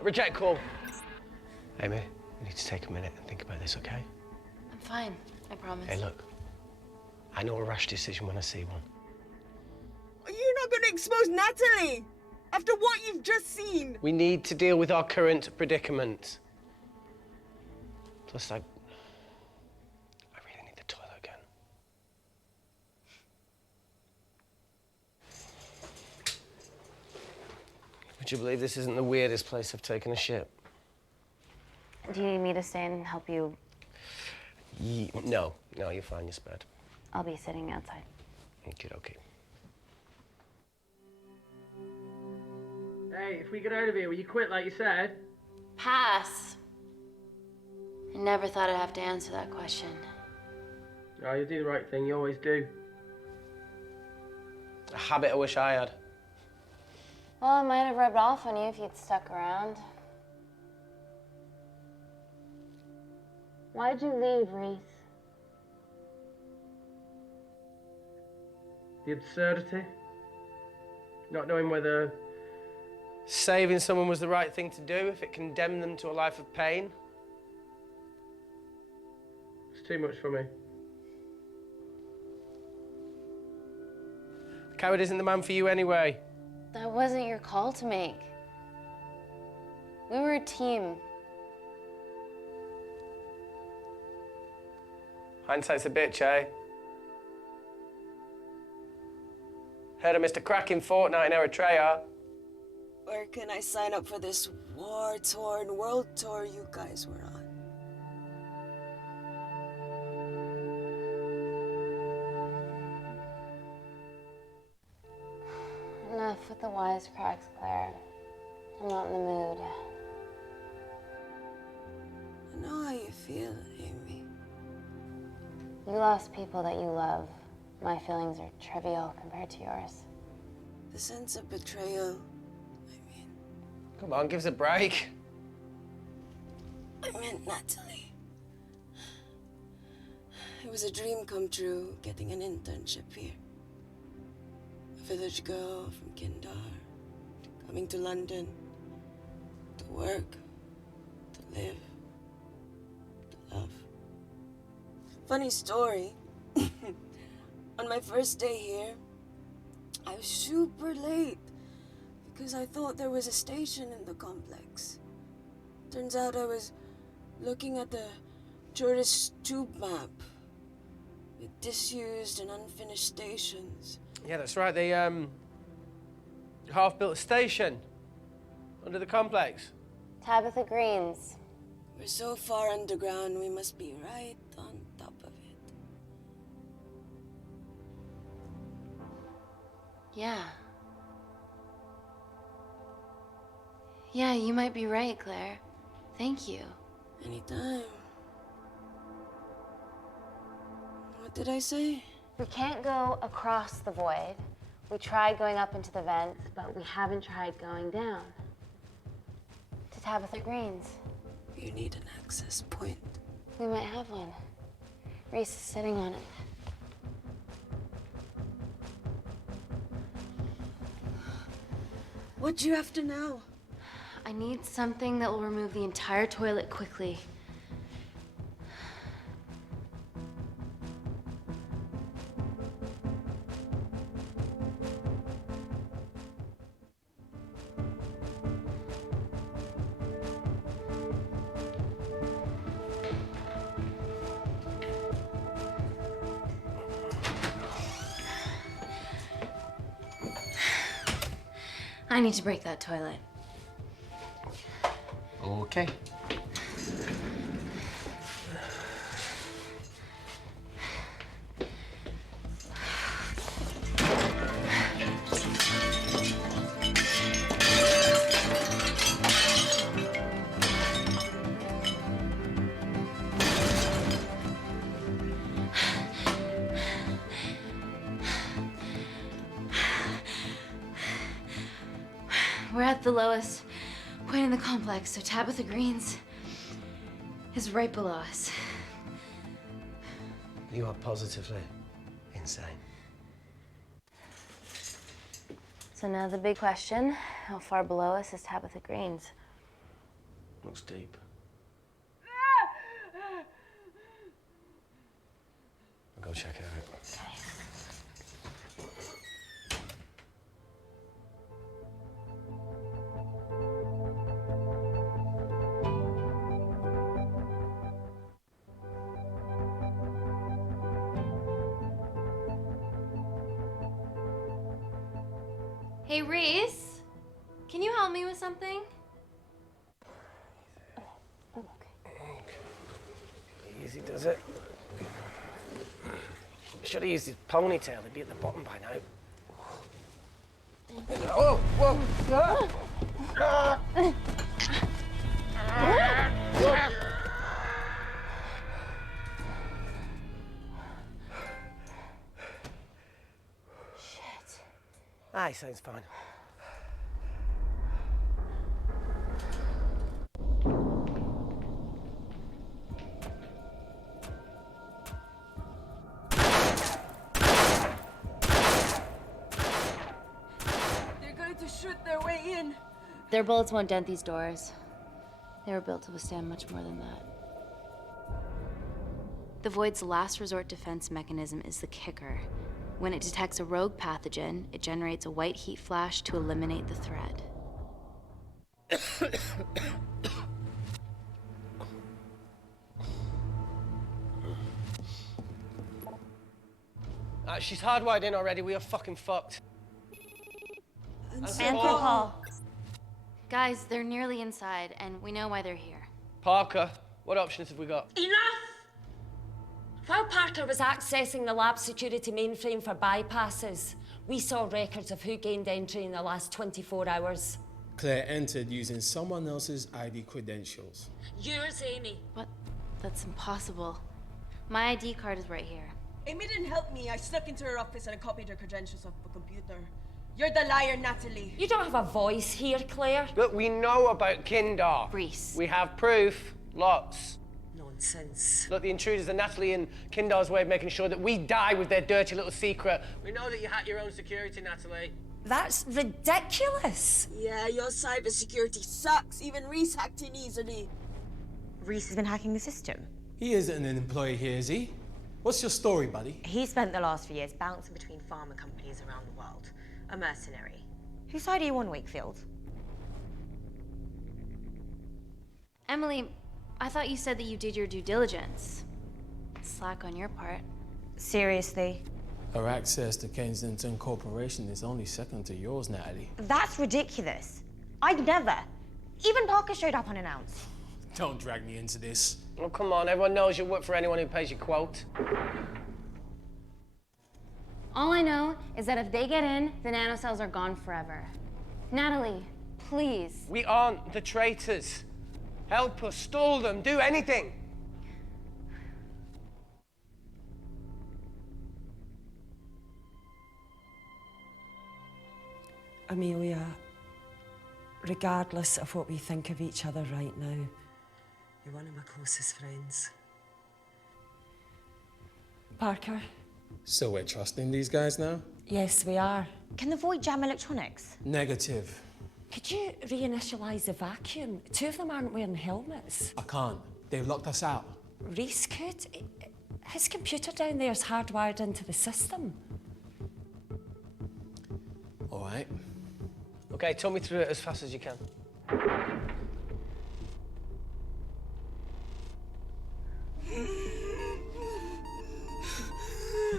Reject call. Amy, we need to take a minute and think about this, okay? I'm fine, I promise. Hey, look. I know a rash decision when I see one. Are you not going to expose Natalie after what you've just seen? We need to deal with our current predicament. Plus, I really need the toilet again. Would you believe this isn't the weirdest place I've taken a shit? Do you need me to stay and help you? No, you're fine, you're spared. I'll be sitting outside. Okay. Hey, if we get out of here, will you quit like you said? Pass. I never thought I'd have to answer that question. Oh, you do the right thing, you always do. A habit I wish I had. Well, it might have rubbed off on you if you'd stuck around. Why'd you leave, Reese? The absurdity. Not knowing whether... Saving someone was the right thing to do if it condemned them to a life of pain. It's too much for me. A coward isn't the man for you anyway. That wasn't your call to make. We were a team. Hindsight's a bitch, eh? Heard of Mr. Cracking Fortnite in Eritrea? Where can I sign up for this war-torn world tour you guys were on? Enough with the wisecracks, Claire. I'm not in the mood. I know how you feel, Amy. You lost people that you love. My feelings are trivial compared to yours. The sense of betrayal. Come on, give us a break. I meant Natalie. It was a dream come true, getting an internship here. A village girl from Kindar, coming to London, to work, to live, to love. Funny story. On my first day here, I was super late because I thought there was a station in the complex. Turns out I was looking at the tourist tube map with disused and unfinished stations. Yeah, that's right. They half-built a station under the complex. Tabitha Greens. We're so far underground, we must be right on top of it. Yeah. Yeah, you might be right, Claire. Thank you. Anytime. What did I say? We can't go across the void. We tried going up into the vents, but we haven't tried going down. To Tabitha Greens. You need an access point. We might have one. Reese is sitting on it. What do you have to know? I need something that will remove the entire toilet quickly. I need to break that toilet. Okay. We're at the lowest point in the complex, so Tabitha Greens is right below us. You are positively insane. So now the big question, how far below us is Tabitha Greens? Looks deep. I'll go check it out. Hey, Reese, can you help me with something? Easy does it. Should have used his ponytail. He'd be at the bottom by now. Oh, whoa! Shit. Aye, sounds fine. They're going to shoot their way in. Their bullets won't dent these doors. They were built to withstand much more than that. The Void's last resort defense mechanism is the kicker. When it detects a rogue pathogen, it generates a white heat flash to eliminate the threat. She's hardwired in already. We are fucking fucked. And Paul. Guys, they're nearly inside, and we know why they're here. Parker, what options have we got? Enough! While Parker was accessing the lab security mainframe for bypasses, we saw records of who gained entry in the last 24 hours. Claire entered using someone else's ID credentials. Yours, Amy. What? That's impossible. My ID card is right here. Amy didn't help me. I snuck into her office and I copied her credentials off a computer. You're the liar, Natalie. You don't have a voice here, Claire. Look, we know about Kindar. Reese. We have proof. Lots. Nonsense. Look, the intruders are Natalie and Kindar's way of making sure that we die with their dirty little secret. We know that you hack your own security, Natalie. That's ridiculous. Yeah, your cybersecurity sucks. Even Reese hacked in easily. Reese has been hacking the system. He isn't an employee here, is he? What's your story, buddy? He spent the last few years bouncing between pharma companies around the world. A mercenary. Whose side are you on, Wakefield? Emily, I thought you said that you did your due diligence. Slack on your part. Seriously? Her access to Kensington Corporation is only second to yours, Natalie. That's ridiculous. I'd never. Even Parker showed up unannounced. Don't drag me into this. Oh, come on. Everyone knows you work for anyone who pays your quote. All I know is that if they get in, the nanocells are gone forever. Natalie, please. We aren't the traitors. Help us, stall them, do anything. Amelia, regardless of what we think of each other right now, You're one of my closest friends. Parker? So we're trusting these guys now? Yes, we are. Can the void jam electronics? Negative. Could you reinitialize the vacuum? Two of them aren't wearing helmets. I can't. They've locked us out. Reese could. His computer down there is hardwired into the system. All right. Okay, talk me through it as fast as you can.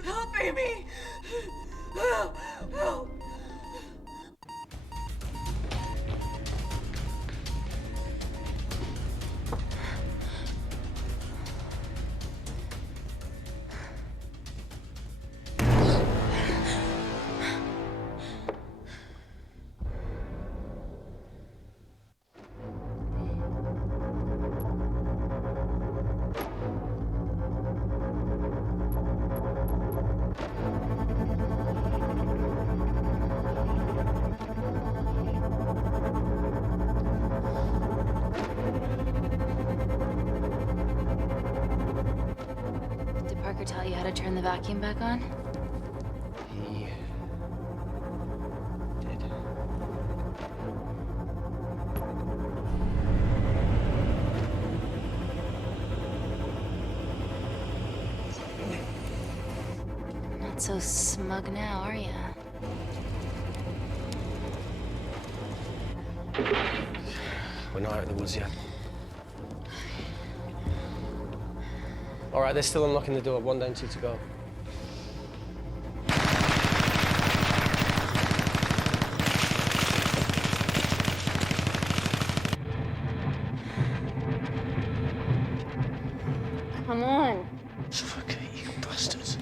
Help, Amy! Help! Help! Did Parker tell you how to turn the vacuum back on? He did. Not so smug now, are you? We're not out of the woods yet. All right, they're still unlocking the door. 1 down, 2 to go. Come on. Suffocate, you bastards.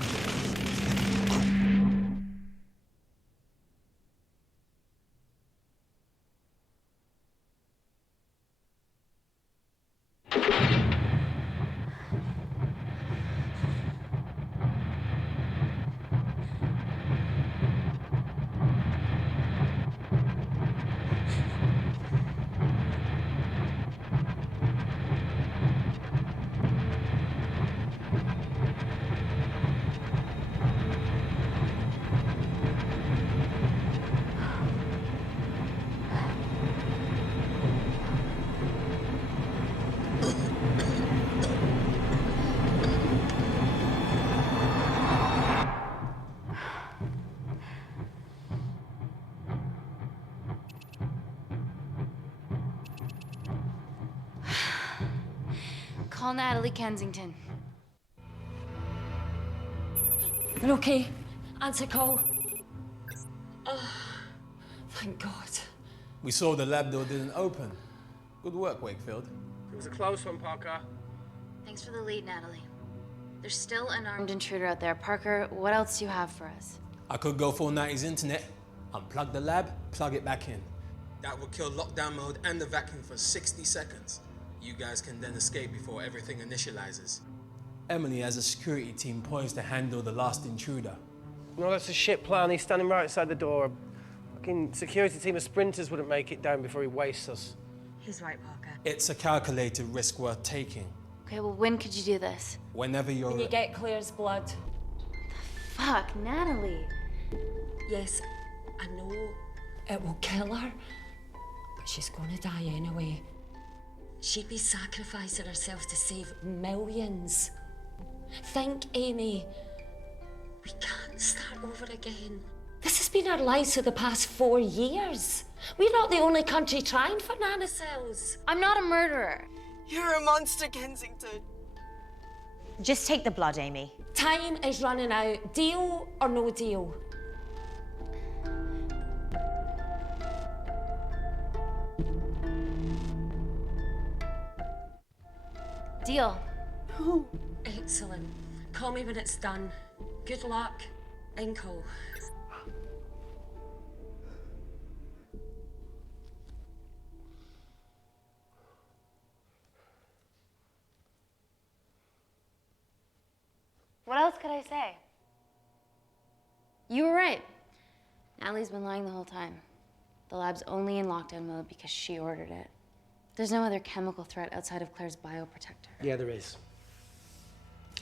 Call Natalie Kensington. You're okay? Answer call. Oh, thank God. We saw the lab door didn't open. Good work, Wakefield. It was a close one, Parker. Thanks for the lead, Natalie. There's still an armed intruder out there. Parker, what else do you have for us? I could go full 90s internet, unplug the lab, plug it back in. That would kill lockdown mode and the vacuum for 60 seconds. You guys can then escape before everything initializes. Emily has a security team poised to handle the last intruder. No, that's a shit plan. He's standing right outside the door. A fucking security team of sprinters wouldn't make it down before he wastes us. He's right, Parker. It's a calculated risk worth taking. Okay, well, when could you do this? Whenever you're... When you get Claire's blood. Fuck, Natalie. Yes, I know it will kill her, but she's gonna die anyway. She'd be sacrificing herself to save millions. Think, Amy. We can't start over again. This has been our lives for the past 4 years. We're not the only country trying for nanocells. I'm not a murderer. You're a monster, Kensington. Just take the blood, Amy. Time is running out. Deal or no deal? Deal. Excellent. Call me when it's done. Good luck. Inco. What else could I say? You were right. Natalie's been lying the whole time. The lab's only in lockdown mode because she ordered it. There's no other chemical threat outside of Claire's bioprotector. Yeah, there is.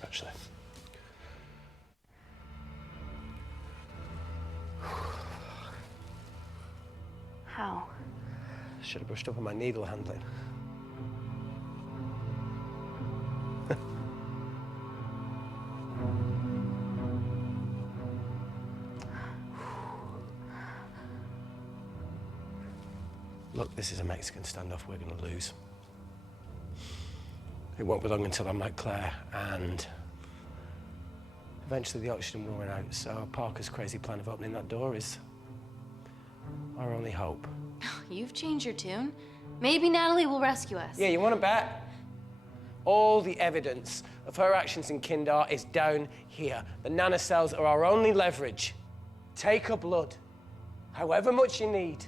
Actually. How? Should have brushed up on my needle handling. Look, this is a Mexican standoff we're going to lose. It won't be long until I'm like Claire, and eventually the oxygen will run out, so Parker's crazy plan of opening that door is our only hope. You've changed your tune. Maybe Natalie will rescue us. Yeah, you want to bet? All the evidence of her actions in Kindar is down here. The nanocells are our only leverage. Take her blood, however much you need.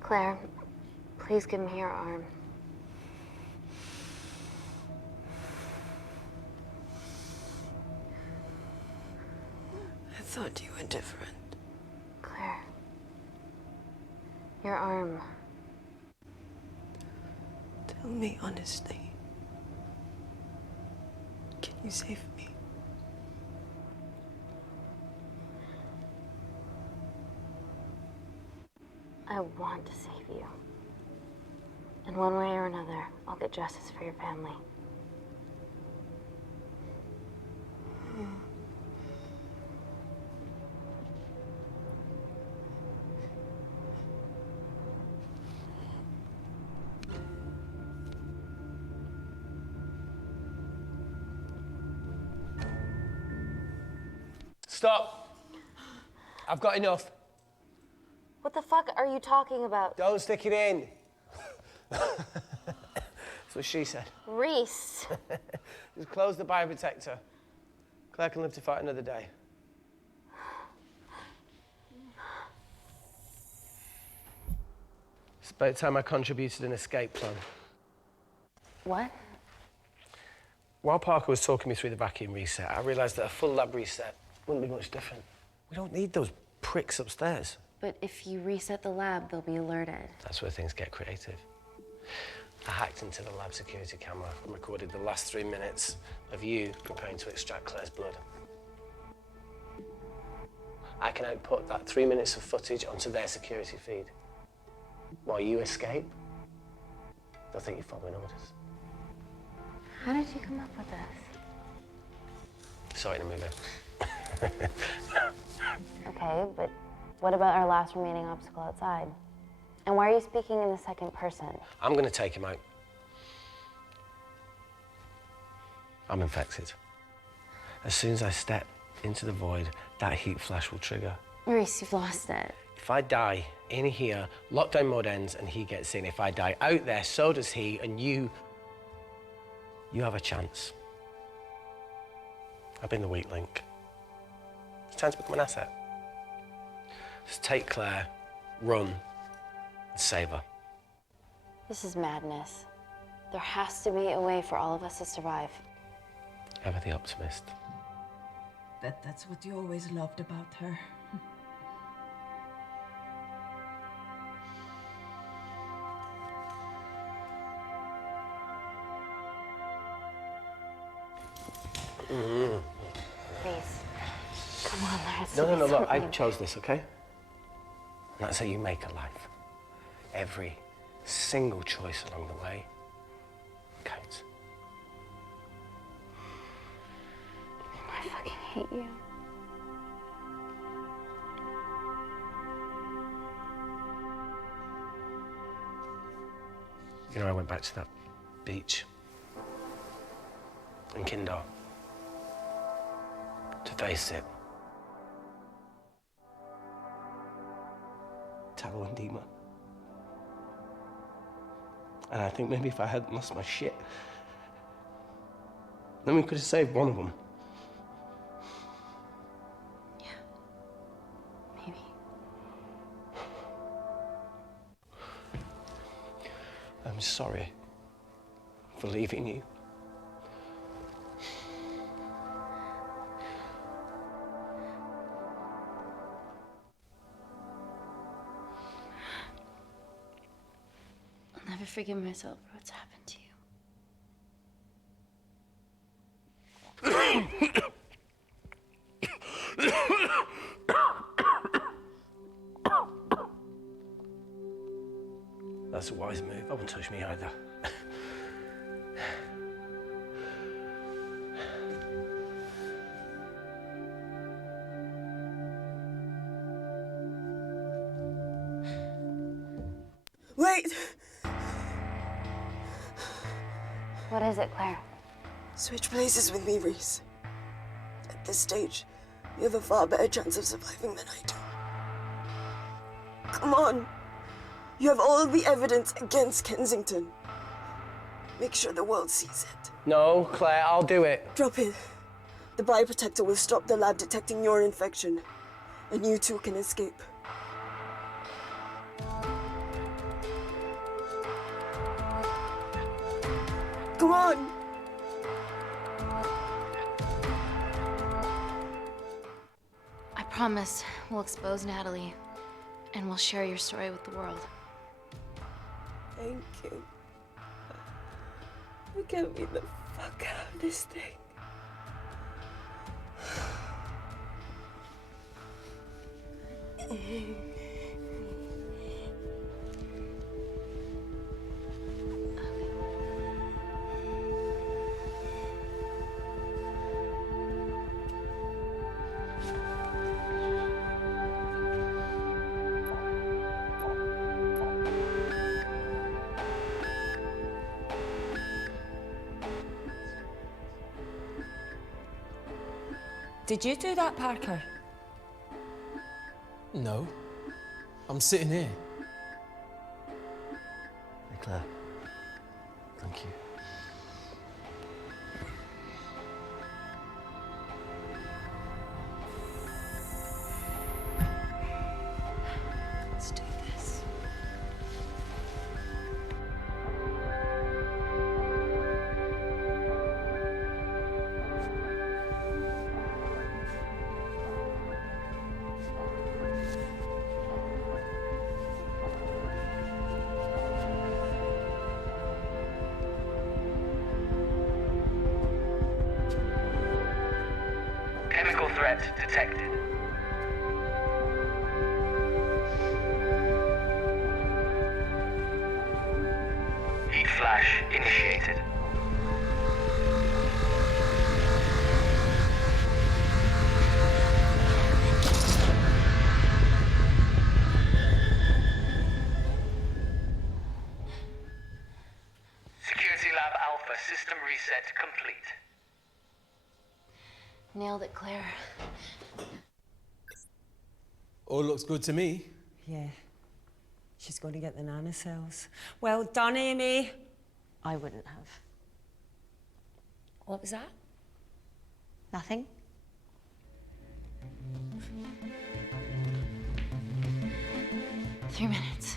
Claire, please give me your arm. I thought you were different. Claire, your arm. Tell me honestly. Can you save me? I want to save you. In one way or another, I'll get justice for your family. Stop. I've got enough. What the fuck are you talking about? Don't stick it in. That's what she said. Reese. Just close the bioprotector. Claire can live to fight another day. It's about time I contributed an escape plan. What? While Parker was talking me through the vacuum reset, I realised that a full lab reset wouldn't be much different. We don't need those pricks upstairs. But if you reset the lab, they'll be alerted. That's where things get creative. I hacked into the lab security camera and recorded the last 3 minutes of you preparing to extract Claire's blood. I can output that 3 minutes of footage onto their security feed. While you escape, they'll think you're following orders. How did you come up with this? Sorry to move in. Okay, but What about our last remaining obstacle outside? And why are you speaking in the second person? I'm going to take him out. I'm infected. As soon as I step into the void, that heat flash will trigger. Reese, you've lost it. If I die in here, lockdown mode ends and he gets in. If I die out there, so does he, and you have a chance. I've been the weak link. It's time to become an asset. Just take Claire, run, and save her. This is madness. There has to be a way for all of us to survive. Ever the optimist. Bet that's what you always loved about her. Reese, come on, let's No, do look, I something. chose this, okay? And that's how you make a life. Every single choice along the way counts. I fucking hate you. You know, I went back to that beach in Kindar to face it. Tallow and Dima. And I think maybe if I hadn't lost my shit, then we could have saved one of them. Yeah. Maybe. I'm sorry for leaving you. I'll never forgive myself for what's happened to you. That's a wise move. I wouldn't touch me either. Wait! What is it, Claire? Switch places with me, Reese. At this stage, you have a far better chance of surviving than I do. Come on. You have all the evidence against Kensington. Make sure the world sees it. No, Claire, I'll do it. Drop it. The bioprotector will stop the lab detecting your infection, and you two can escape. Come on! I promise we'll expose Natalie, and we'll share your story with the world. Thank you. Get me the fuck out of this thing. Did you do that, Parker? No. I'm sitting here. Hey, Claire. Thank you. Let's do this. Chemical threat detected. Heat flash initiated. nailed it, Claire. All looks good to me. Yeah. She's going to get the nanocells. Well done, Amy. I wouldn't have. What was that? Nothing? 3 minutes.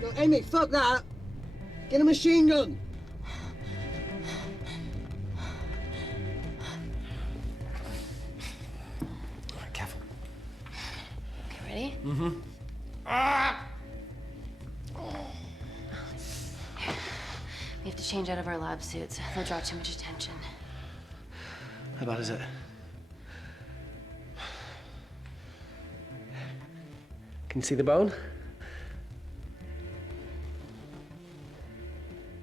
Yo, Amy, fuck that! Get a machine gun! Alright, careful. Okay, ready? Mm-hmm. We have to change out of our lab suits. They'll draw too much attention. How bad is it? Can you see the bone?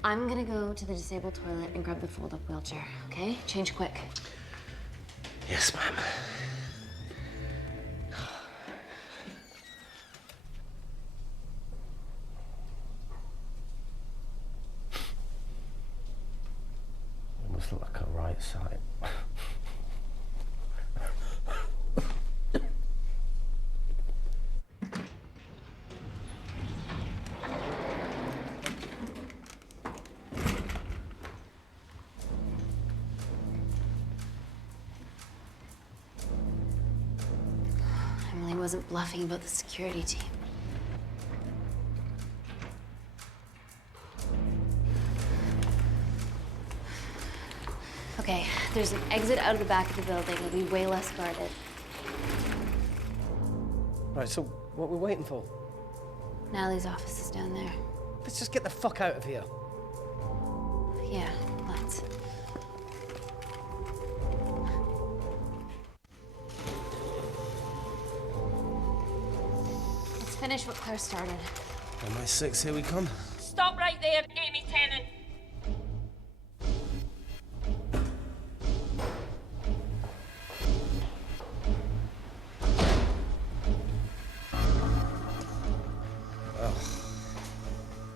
I'm gonna go to the disabled toilet and grab the fold-up wheelchair, okay? Change quick. Yes, ma'am. It must look like a right side. Emily wasn't bluffing about the security team. Okay, there's an exit out of the back of the building. It'll be way less guarded. Right, so what are we waiting for? Natalie's office is down there. Let's just get the fuck out of here. Yeah, let's. Let's finish what Claire started. MI6, here we come. Stop right there, Amy Tennant.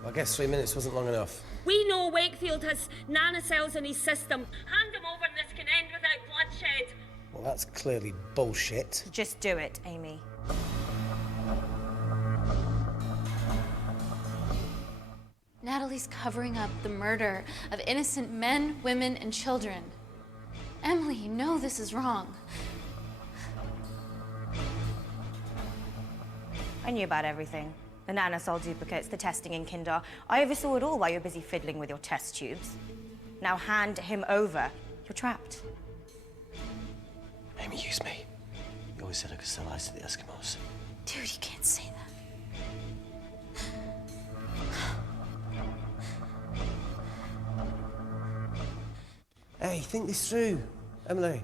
I guess 3 minutes wasn't long enough. We know Wakefield has nanocells in his system. Hand them over and this can end without bloodshed. Well, that's clearly bullshit. Just do it, Amy. Natalie's covering up the murder of innocent men, women, and children. Emily, you know this is wrong. I knew about everything. The nanocell duplicates, the testing in Kindar. I oversaw it all while you're busy fiddling with your test tubes. Now hand him over. You're trapped. Amy, use me. You always said I could sell ice to the Eskimos. Dude, you can't say that. Hey, think this through. Emily,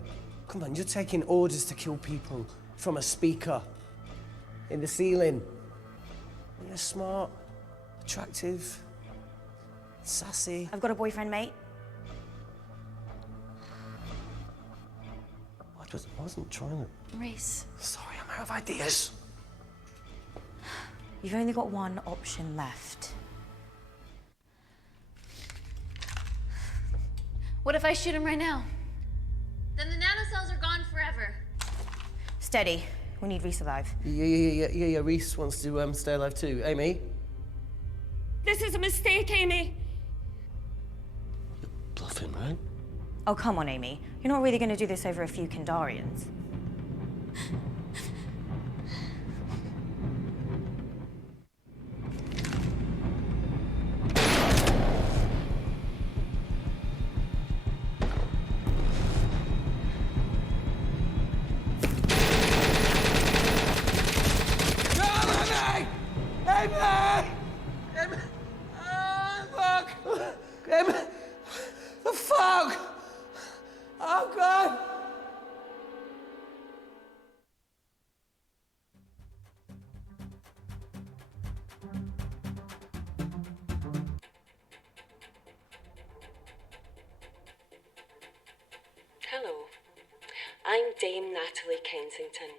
come on, you're taking orders to kill people from a speaker in the ceiling. You're smart, attractive, sassy. I've got a boyfriend, mate. I wasn't trying to... Race. Sorry, I'm out of ideas. You've only got one option left. What if I shoot him right now? Then the nanocells are gone forever. Steady. We need Reese alive. Yeah. Reese wants to stay alive too. Amy? This is a mistake, Amy. Bluffing, right? Oh, come on, Amy. You're not really going to do this over a few Kindarians. The fuck! Oh, God! Hello, I'm Dame Natalie Kensington.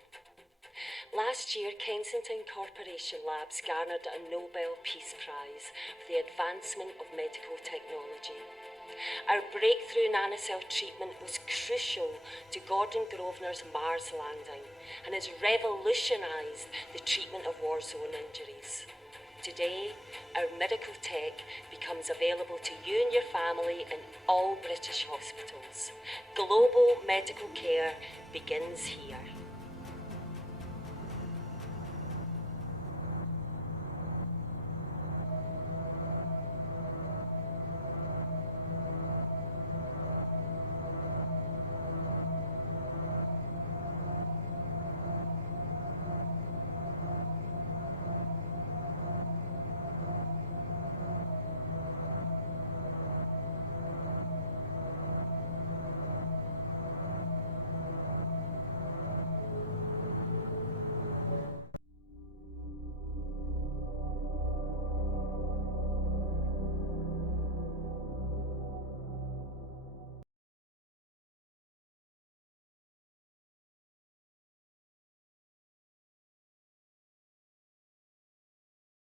Last year, Kensington Corporation Labs garnered a Nobel Peace Prize for the advancement of medical technology. Our breakthrough nanocell treatment was crucial to Gordon Grosvenor's Mars landing and has revolutionised the treatment of war zone injuries. Today, our medical tech becomes available to you and your family in all British hospitals. Global medical care begins here.